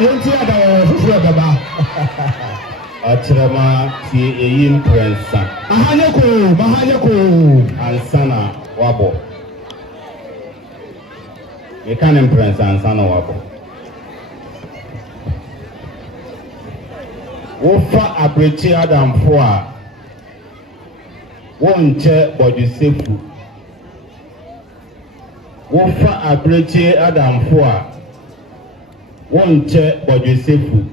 Yenti ada fufu baba. Achirama ti eyin prensa. Mahanyako. Ansana wabo. You can't impress ansana wabo. Wofa abrechi Adam foa. Wonche body sefu. Wofa abrechi Adam foa. Wonche body sefu.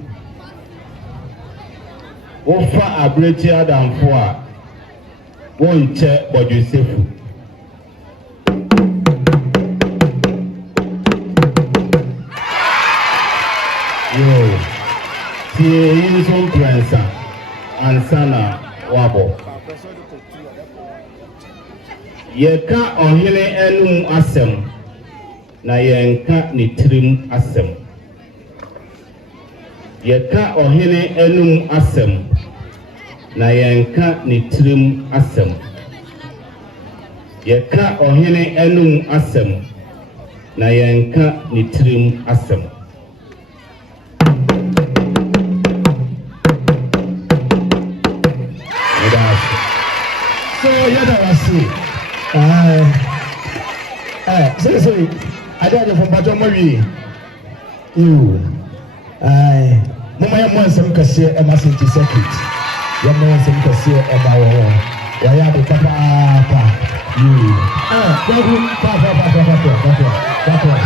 Wofa abrechi Adam foa. Wonche body sefu. Yo, tie yinson prensa ansana wabo. Yeka ohene enum asem na yenka ni trim asem. Yeka ohene enum asem na yenka ni trim asem. Yeka ohene enum asem na yenka ni trim asem. So yada wasi. Sorry. I don't know from Bajo Mori. You. Mama ya mwansa mkasiye ema sinti circuit. Ya mwansa mkasiye ema wawo. Wayade papa. You. Papa.